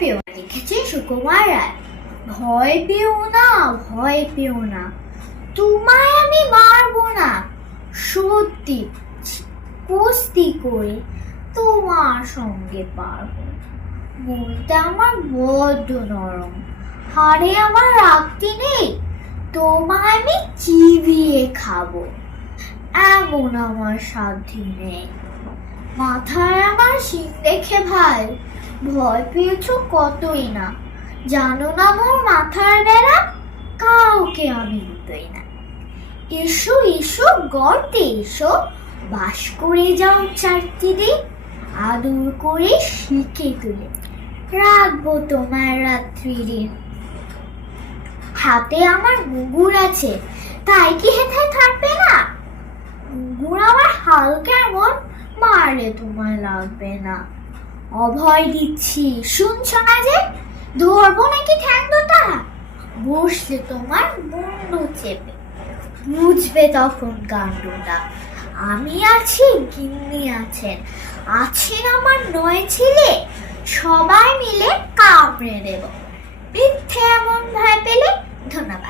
পেও না, লিখেছে সুকুমার রায়। ভয় পেও না, ভয় পেও না, তোমায় আমি মারবো না, সত্যি কুস্তি করে তোমার সঙ্গে পারবো। মনটা আমার বড্ড নরম, হাড়ে আমার রাখতে নেই, তোমায় আমি চিবিয়ে খাবো, এমন আমার সাধ্যি নেই। মাথায় আমার শিং দেখে ভাই ভয় পেয়েছো কতই না, জানো না মোর মাথার বেড়া কাউকে আমি দিতই না। এসো এসো গর্তে এসো, বাস করে যাও চারটি দিন, আদর করে শিখে তুলে রাখবো তোমার রাত্রি দিন। হাতে আমার মুগুর আছে, তাই কি হেথায় থাকবে না? মুগুর আমার হাল কেমন, মারলে তোমায় লাগবে না। অভয় দিচ্ছি শুনছো না যে, ধরবো নাকি ঠ্যাং দুটা, বসলে তোমার মুন্ডু চেপে, বুঝবে তখন কাণ্ডটা। আমি আছি, গিন্নি আছেন, আছেন আমার 9 ছেলে, সবাই মিলে কামড়ে দেব, মিথ্যে এমন ভয় পেলে। ধন্যবাদ।